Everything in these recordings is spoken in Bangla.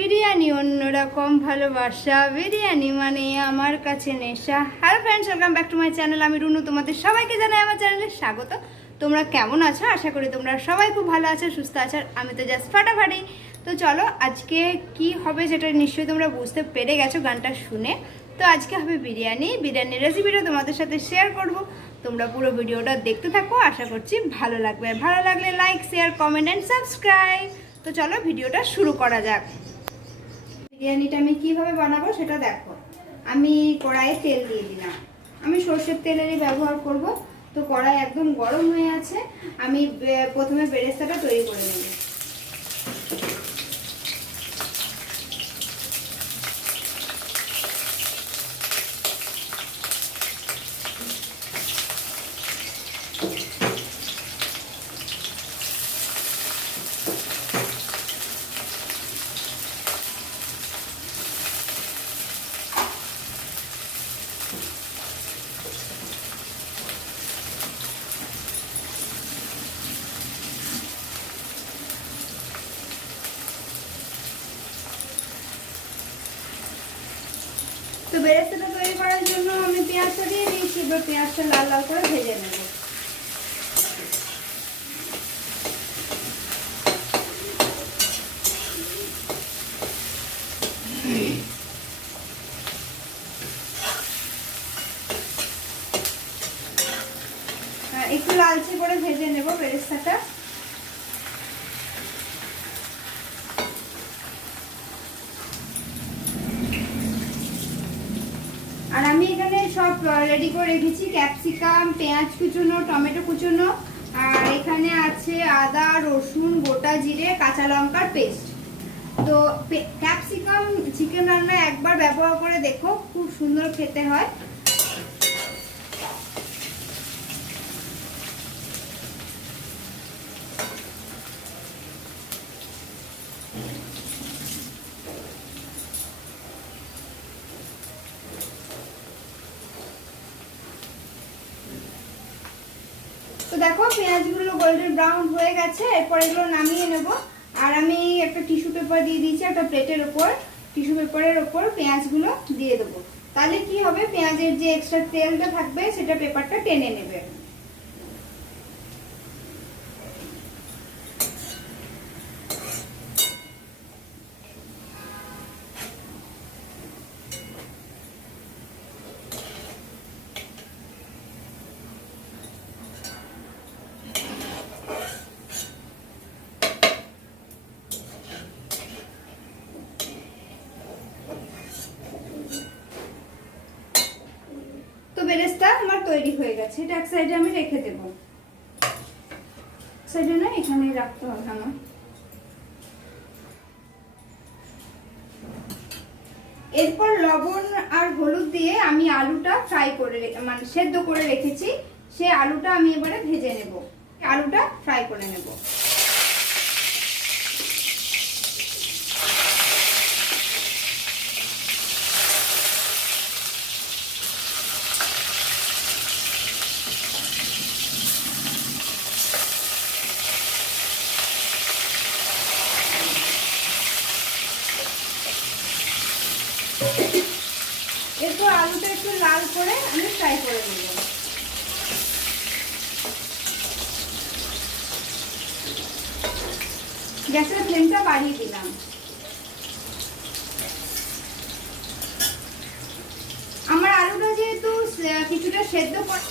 বিরিয়ানি অন্যরকম ভালোবাসা, বিরিয়ানি মানে আমার কাছে নেশা। Hello friends, welcome back to my channel. আমি রুনু, তোমাদের সবাইকে জানাই আমার চ্যানেলে স্বাগত। তোমরা কেমন আছো? আশা করি তোমরা সবাই খুব ভালো আছো, সুস্থ আছো। আমি তো জাস্ট ফাটাফাটি। তো চলো, আজকে কি হবে সেটা নিশ্চয়ই তোমরা বুঝতে পেরে গেছো গানটা শুনে। তো আজকে হবে বিরিয়ানির রেসিপিটা তোমাদের সাথে শেয়ার করব। তোমরা পুরো ভিডিওটা দেখতে থাকো, আশা করছি ভালো লাগবে। ভালো লাগলে like, share, comment and subscribe. তো চলো ভিডিওটা শুরু করা যাক। বিরিয়ানিটা আমি কিভাবে বানাবো সেটা দেখো। আমি কড়াইয়ে তেল দিয়ে দিলাম। আমি সর্ষের তেলেরই ব্যবহার করব। তো কড়াই একদম গরম হয়ে আছে। আমি প্রথমে বেরেস্তাটা তৈরি করে নেব। তো বেরেস্তাটা তৈরি করার জন্য আমি পেঁয়াজটা দিয়ে দিয়েছি। এবার পেঁয়াজটা লাল লাল করে ভেজে নেব। একটু লালচে করে ভেজে নেব বেরেস্তাটা। আর আমি এখানে সব রেডি করে রেখেছি, ক্যাপসিকাম, পেঁয়াজ কুচনো, টমেটো কুচনো, আর এখানে আছে আদা, রসুন, গোটা জিরে, কাঁচা লঙ্কার পেস্ট। তো ক্যাপসিকাম চিকেন রান্নায় একবার ব্যবহার করে দেখো, খুব সুন্দর খেতে হয়। তো দেখো পেঁয়াজগুলো গোল্ডেন ব্রাউন হয়ে গেছে। এরপর এগুলো নামিয়ে নেব। আর আমি একটা টিস্যু পেপার দিয়ে দিয়েছি একটা প্লেটের ওপর। টিস্যু পেপারের ওপর পেঁয়াজগুলো দিয়ে দেবো। তাহলে কি হবে, পেঁয়াজের যে এক্সট্রা তেলটা থাকবে সেটা পেপারটা টেনে নেবে। বেরেস্তা আমার তৈরি হয়ে গেছে। এটা এক সাইডে আমি রেখে দেবো। সাইডে না, এখানে রাখতে হবে আমার। এরপর লবণ আর হলুদ দিয়ে আমি আলুটা ফ্রাই করে মানে সেদ্ধ করে রেখেছি, সে আলুটা আমি এবারে ভেজে নেব। আলুটা ফ্রাই করে নেব। এরপর আলুটা একটু লাল করে আমি ফ্রাই করে নেব। গ্যাসের ফ্লেমটা বাড়িয়ে দিলাম। আমার আলুটা যেহেতু কিছুটা সেদ্ধ করে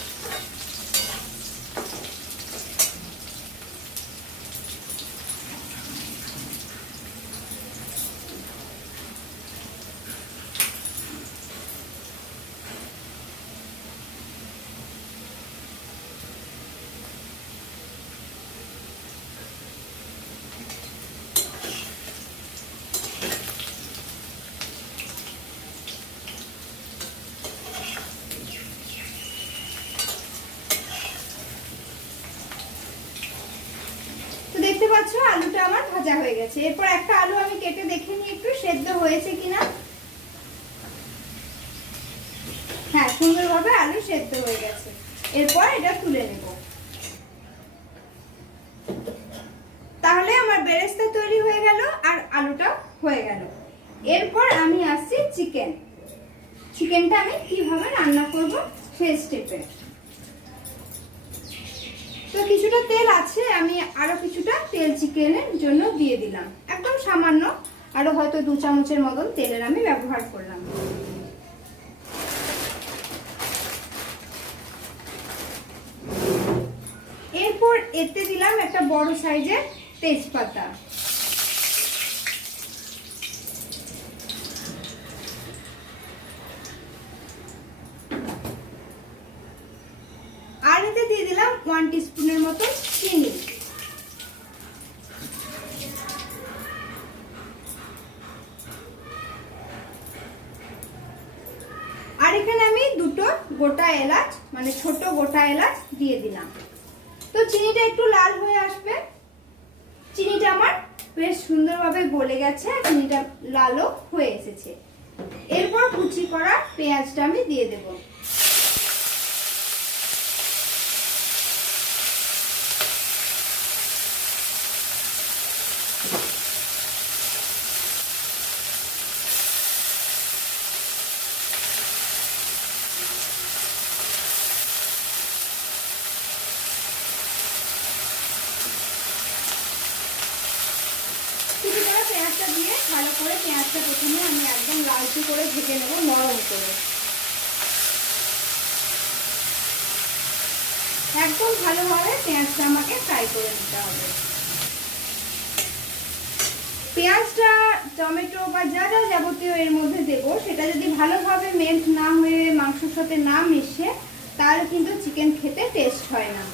দেখতে পাচ্ছ আলুটা আমার ভাজা হয়ে গেছে। এরপর একটা আলু আমি কেটে দেখে নিই একটু সেদ্ধ হয়েছে কিনা। হ্যাঁ, সুন্দরভাবে আলু সেদ্ধ হয়ে গেছে। এরপর এটা তুলে নেব। তাহলে আমার বেরেস্তা তৈরি হয়ে গেল আর আলুটা হয়ে গেল। এরপর আমি আসছি চিকেনটা আমি কিভাবে রান্না করব সেই স্টেপে। তো কিছুটা তেল আছে, আমি আরো কিছুটা তেল চিকেনের জন্য দিয়ে দিলাম, একদম সামান্য, আরো হয়তো 2 চামচের মতন তেলের আমি ব্যবহার করলাম। এরপর এতে দিলাম একটা বড় সাইজের তেজপাতা, আর এতে দিয়ে দিলাম 1 টিস্পুনের মতো চিনি। আর এখানে আমি 2টো গোটা এলাচ, মানে ছোট গোটা এলাচ দিয়ে দিলাম। তো চিনিটা একটু লাল হয়ে আসবে। চিনিটা আমার বেশ সুন্দরভাবে গলে গেছে, চিনিটা লালও হয়ে এসেছে। এরপর কুচি করা পেঁয়াজটা আমি দিয়ে দেব। পেঁয়াজটা দিয়ে ভালো করে পেঁয়াজটা প্রথমে আমি একদম লালচে করে ভেজে নেব, নরম করে, একদম ভালোভাবে পেঁয়াজটা আমাকে ফ্রাই করে নিতে হবে। পেঁয়াজটা, টমেটো বা যা যা যাবতীয় এর মধ্যে দেব, সেটা যদি ভালোভাবে মেল্ট না হয়ে মাংসের সাথে না মিশে, তাহলে কিন্তু চিকেন খেতে টেস্ট হয় না।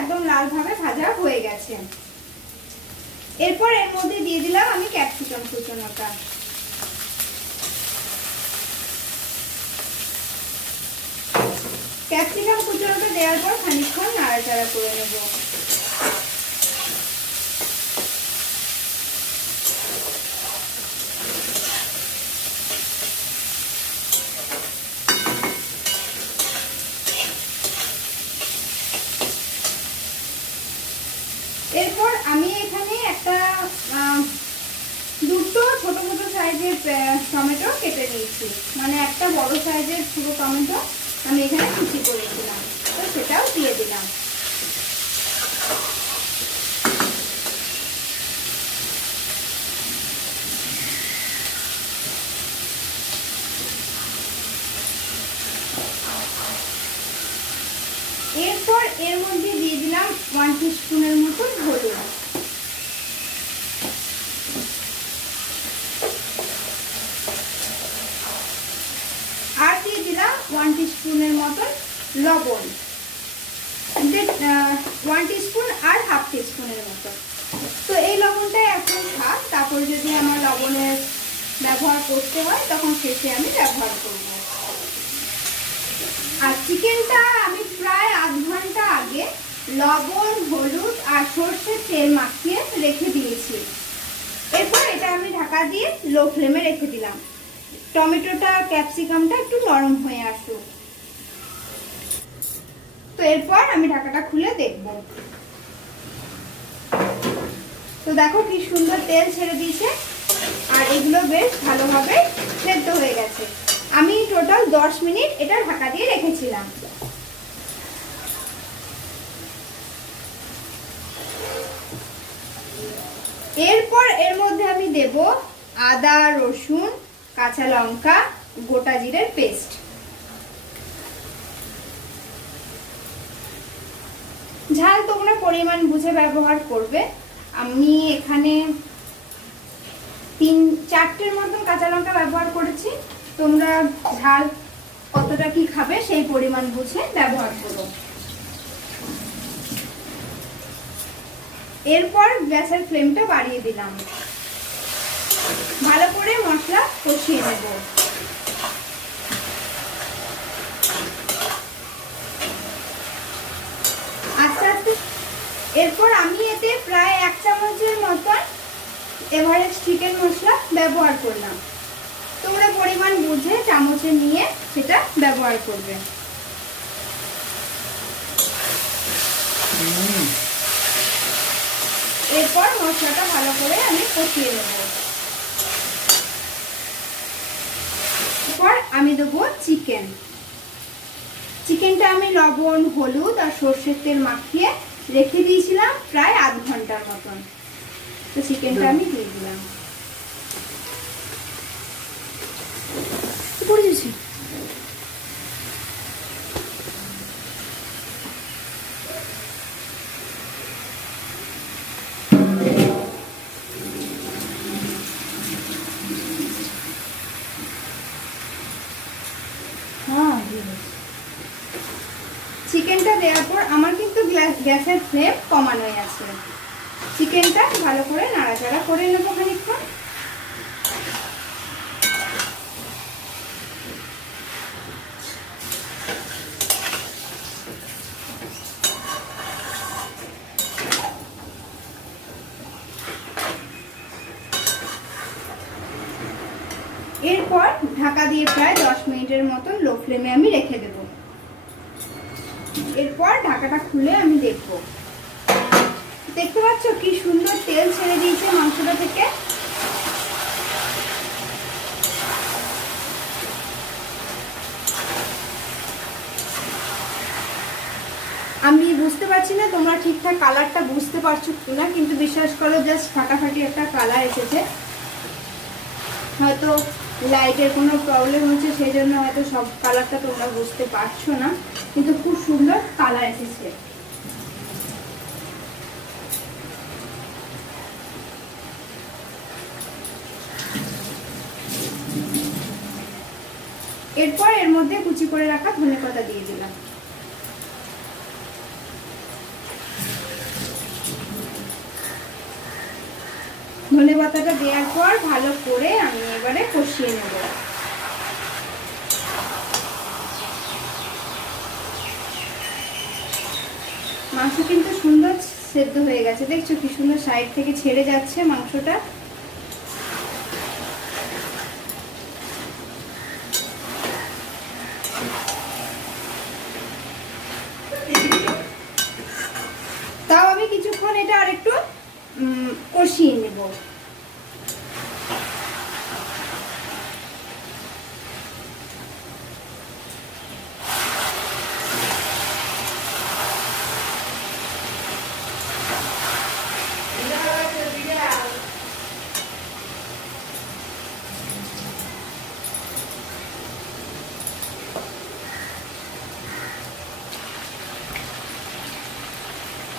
একদম লালভাবে ভাজা হয়ে গেছে। এরপর এর মধ্যে দিয়ে দিলাম আমি ক্যাপসিকাম কুচানোটা। ক্যাপসিকাম কুচানোটা দেওয়ার পর খানিকক্ষণ নাড়াচাড়া করে নেব। এরপর আমি এখানে একটা 2টো ছোট ছোট সাইজের টমেটো কেটে নিয়েছি, মানে একটা বড় সাইজের পুরো টমেটো আমি এখানে কুচি করেছিলাম, তো সেটাও দিয়ে দিলাম। এরপর এর মধ্যে দিয়ে দিলাম 1 টিস্পুনের মতো হলুদ, আর দিয়ে দিলাম 1 টিস্পুনের মতো লবণ, 1 টিস্পুন আর হাফ টিস্পুনের মতো। তো এই লবণটাই এখন থাক, তারপর যদি আমার লবণের ব্যবহার করতে হয় তখন শেষে আমি ব্যবহার করব। আর চিকেনটা আমি প্রায় আধ ঘন্টা আগে লবণ, হলুদ আর সর্ষের তেল মাখিয়ে রেখে দিয়েছি। এরপর এটা আমি ঢাকা দিয়ে লো ফ্লেমে রেখে দিলাম, টমেটোটা ক্যাপসিকামটা একটু নরম হয়ে আসুক। তো এরপর আমি ঢাকাটা খুলে দেখব। তো দেখো কি সুন্দর তেল ছেড়ে দিয়েছে, আর এগুলো বেশ ভালোভাবে সেদ্ধ হয়ে গেছে। আমি টোটাল 10 মিনিট এটা ঢাকা দিয়ে রেখেছিলাম। এরপর এর মধ্যে আমি দেব আদা, রসুন, কাঁচা লঙ্কা, গোটা জিরের পেস্ট। ঝাল তোমরা পরিমাণ বুঝে ব্যবহার করবে। আমি এখানে 3-4টের মতন কাঁচা লঙ্কা ব্যবহার করেছি, তোমরা ঝাল কতটা কি খাবে সেই পরিমাণ বুঝে ব্যবহার করো। এরপর গ্যাসের ফ্লেমটা বাড়িয়ে দিলাম, ভালো করে মশলা কষিয়ে নেব। আস্তে আস্তে এরপর আমি এতে প্রায় 1 চামচের মতন এভারেস্ট চিকেন মশলা ব্যবহার করলাম। তোমরা পরিমাণ বুঝে চামচে নিয়ে সেটা ব্যবহার করবে। এরপর মশলাটা ভালো করে আমি কষিয়ে নেব। এরপর আমি দেবো চিকেনটা আমি লবণ, হলুদ আর সর্ষের তেল মাখিয়ে রেখে দিয়েছিলাম প্রায় আধ ঘন্টার মতন। তো চিকেনটা আমি দিয়ে দিলাম। পড়ে যাচ্ছি। চিকেনটা দেওয়ার পর আমার কিন্তু গ্যাসের ফ্লেম কমানোই আছে। চিকেনটা ভালো করে নাড়াচাড়া করে নেবো খানিকক্ষণ। এরপর ঢাকা দিয়ে প্রায় 10 মিনিটের মতন লো ফ্লেমে আমি রেখে দেব। এরপর ঢাকাটা খুলে আমি দেখব। দেখতে পাচ্ছ কি সুন্দর তেল ছেড়ে দিয়েছে মাংসটা থেকে। আমি বুঝতে পারছি না তোমরা ঠিকঠাক কালারটা বুঝতে পারছো কিনা, কিন্তু বিশ্বাস করো জাস্ট ফাটাফাটি একটা কালার এসেছে। হয়তো লাইটের কোনো প্রবলেম হচ্ছে, সেই জন্য হয়তো সব কালারটা তোমরা বুঝতে পারছো না, কিন্তু খুব সুন্দর কালার এসেছে। এরপর এর মধ্যে কুচি করে রাখা ধনেপাতা দিয়ে দিলাম। ধনেপাতাটা দেওয়ার পর ভালো করে আমি এবারে কষিয়ে নেব। মাংস কিন্তু সুন্দর সেদ্ধ হয়ে গেছে, দেখছো কি সুন্দর সাইড থেকে ছেড়ে যাচ্ছে মাংসটা। তাও আমি কিছুক্ষণ এটা আরেকটু কষিয়ে নেব।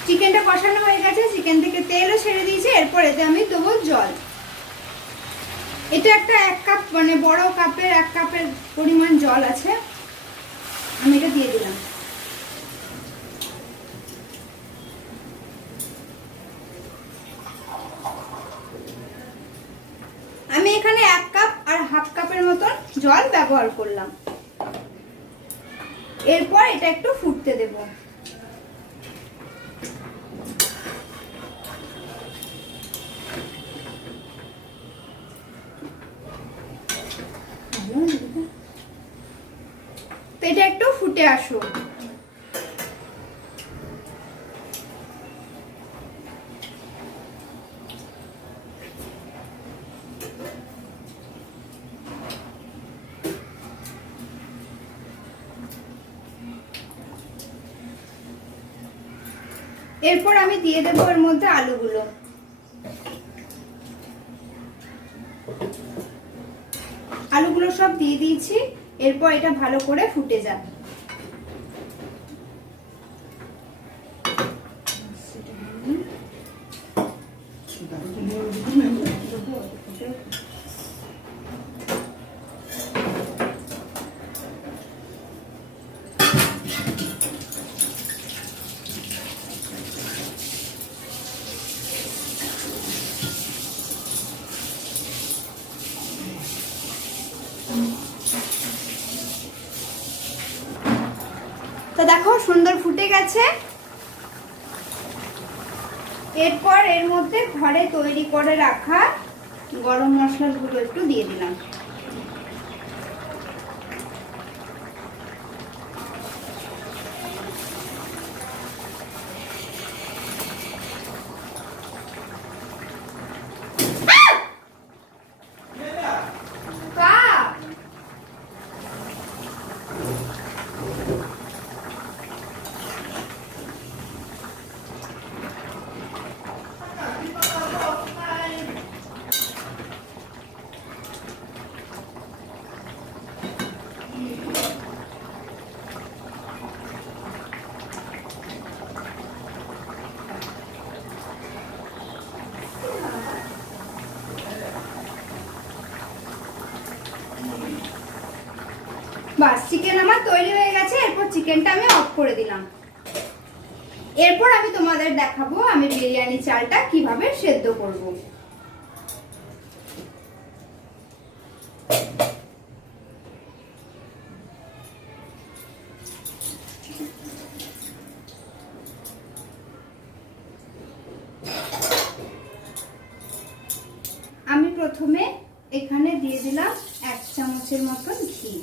চিকেনটা কষানো হয়ে গেছে, চিকেন থেকে তেলও ছেড়ে দিয়েছে। এরপর এতে আমি দেবো জল। এটা একটা 1 কাপ মানে বড় কাপের 1 কাপের পরিমাণ জল আছে, আমি এটা দিয়ে দিলাম। আমি এখানে 1 কাপ আর হাফ কাপের মতন জল ব্যবহার করলাম। এরপর এটা একটু ফুটতে দেব। তো এটা একটু ফুটে আসুক। এরপর আমি দিয়ে দেবো এর মধ্যে আলুগুলো। আলুগুলো সব দিয়ে দিয়েছি। এরপর এটা ভালো করে ফুটে যাবে। তো দেখো সুন্দর ফুটে গেছে। এরপর এর মধ্যে ঘরে তৈরি করে রাখা গরম মশলার গুঁড়ো একটু দিয়ে দিলাম। বাস চিকেন আমার তৈরি হয়ে গেছে। এরপর চিকেনটা আমি অফ করে দিলাম। এরপর আমি তোমাদের দেখাবো আমি বিরিয়ানি চালটা কিভাবে সেদ্ধ করব। আমি প্রথমে এখানে দিয়ে দিলাম 1 চামচের মতন ঘি।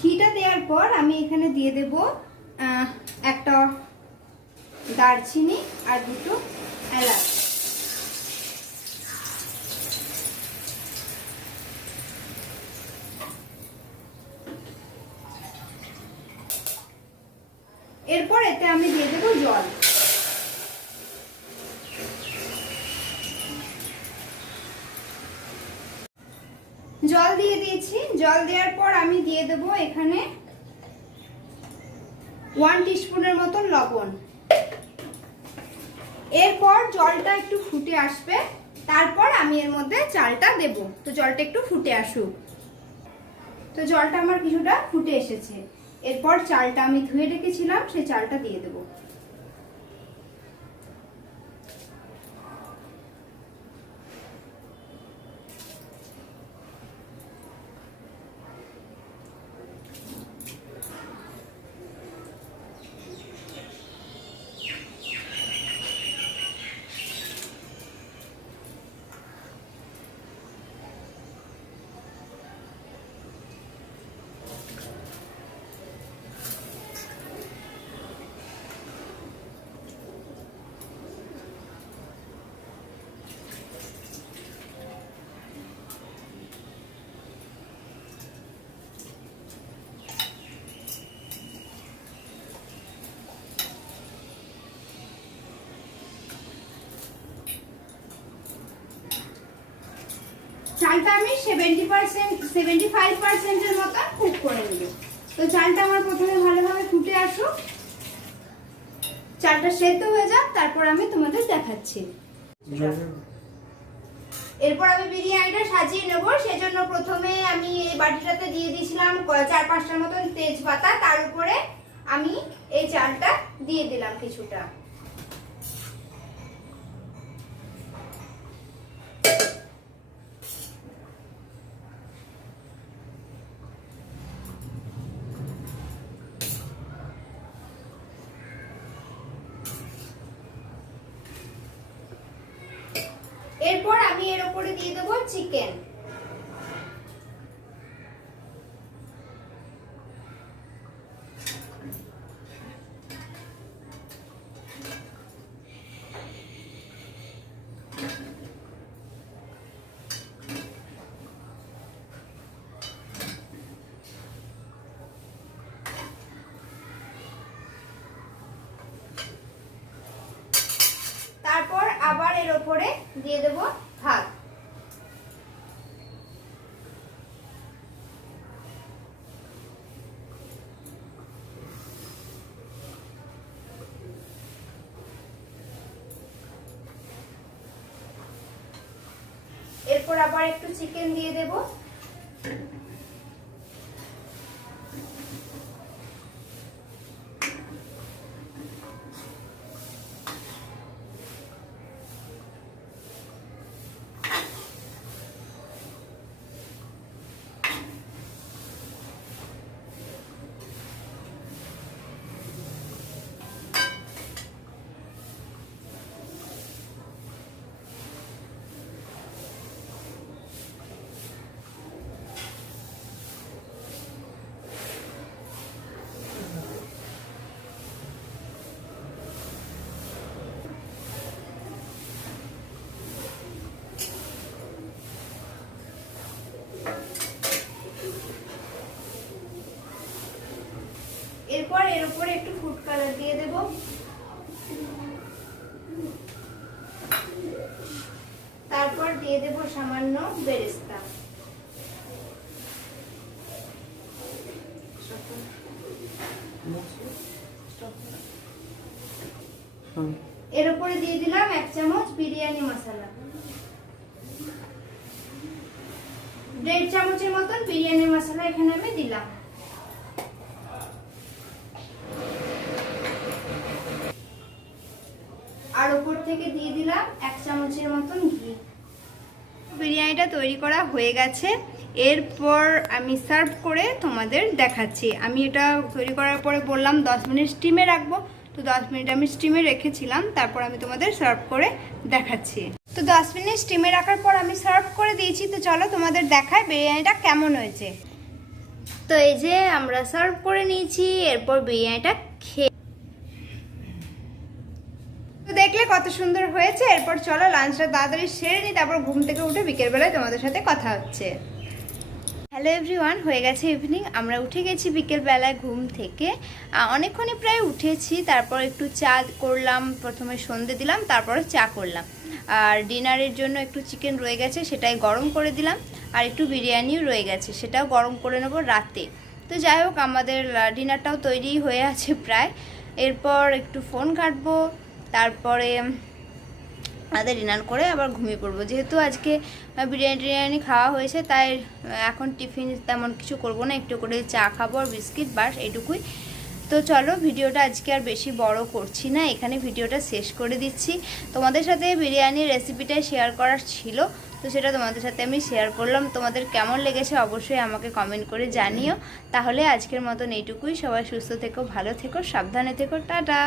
ঘিটা দেওয়ার পর আমি এখানে দিয়ে দেব একটা দারচিনি আর 2টো এলাচ। এরপর এতে আমি দিয়ে দেব জল। জল দিয়ে দিয়েছি। জল দেওয়ার পর আমি দিয়ে দেব এখানে 1 টিস্পুনের মতন লবণ। এরপর জলটা একটু ফুটে আসবে, তারপর আমি এর মধ্যে চালটা দেব। তো জলটা একটু ফুটে আসুক। তো জলটা আমার কিছুটা ফুটে এসেছে। এরপর চালটা আমি ধুয়ে রেখেছিলাম, সেই চালটা দিয়ে দেব। চালটা আমি 75%-এর মতো কুক করে নেব। তো চালটা আমার প্রথমে ভালোভাবে ফুটে আসুক, চালটা সেদ্ধ হয়ে যাক, তারপর আমি তোমাদের দেখাচ্ছি। এরপর আমি বিরিয়ানিটা সাজিয়ে নেব। সেজন্য প্রথমে আমি এই বাটিটাতে দিয়ে দিয়েছিলাম 4-5টার মতন তেজপাতা। তার উপরে আমি এই চালটা দিয়ে দিলাম কিছুটা। এরপর আমি এর উপরে দিয়ে দেব চিকেন। তারপর আবার এর উপরে দিয়ে দেব ভাত। এরপর আবার একটু চিকেন দিয়ে দেব। দিয়ে দেব। তারপর দিয়ে দেব সামান্য বেরেস্তা। এর উপরে দিয়ে দিলাম 1 চামচ বিরিয়ানি মশলা। 1.5 চামচের মতন বিরিয়ানি মশলা এখানে আমি দিলাম। আর উপর থেকে দিয়ে দিলাম 1 চামচের মতন ঘি। বিরিয়ানিটা তৈরি করা হয়ে গেছে। এরপর আমি সার্ভ করে তোমাদের দেখাচ্ছি। আমি এটা তৈরি করার পরে বললাম 10 মিনিট স্টিমে রাখবো, তো 10 মিনিট আমি স্টিমে রেখেছিলাম। তারপর আমি তোমাদের সার্ভ করে দেখাচ্ছি। তো 10 মিনিট স্টিমে রাখার পর আমি সার্ভ করে দিয়েছি। তো চলো তোমাদের দেখাই বিরিয়ানিটা কেমন হয়েছে। তো এই যে আমরা সার্ভ করে নিয়েছি। এরপর বিরিয়ানিটা খেয়ে দেখলে কত সুন্দর হয়েছে। এরপর চলো লাঞ্চটা তাড়াতাড়ি সেরে নিই, তারপর ঘুম থেকে উঠে বিকেলবেলায় তোমাদের সাথে কথা হচ্ছে। হ্যালো এভরিওয়ান, হয়ে গেছে ইভিনিং। আমরা উঠে গেছি বিকেলবেলায় ঘুম থেকে। অনেকক্ষণই প্রায় উঠেছি। তারপর একটু চা করলাম, প্রথমে সন্ধে দিলাম, তারপরে চা করলাম। আর ডিনারের জন্য একটু চিকেন রয়ে গেছে, সেটাই গরম করে দিলাম। আর একটু বিরিয়ানিও রয়ে গেছে, সেটাও গরম করে নেব রাতে। তো যাই হোক, আমাদের ডিনারটাও তৈরি হয়ে আছে প্রায়। এরপর একটু ফোন ঘাঁটবো, তারপরে আমাদের ডিনার করে আবার ঘুমিয়ে পড়বো। যেহেতু আজকে বিরিয়ানি খাওয়া হয়েছে, তাই এখন টিফিন তেমন কিছু করবো না, একটু করে চা খাবো আর বিস্কিট, বাস এইটুকুই। তো চলো ভিডিওটা আজকে আর বেশি বড় করছি না, এখানে ভিডিওটা শেষ করে দিচ্ছি। তোমাদের সাথে বিরিয়ানির রেসিপিটাই শেয়ার করার ছিল, তো সেটা তোমাদের সাথে আমি শেয়ার করলাম। তোমাদের কেমন লেগেছে অবশ্যই আমাকে কমেন্ট করে জানিও। তাহলে আজকের মতন এইটুকুই। সবাই সুস্থ থেকো, ভালো থেকো, সাবধানে থেকো, টাটা।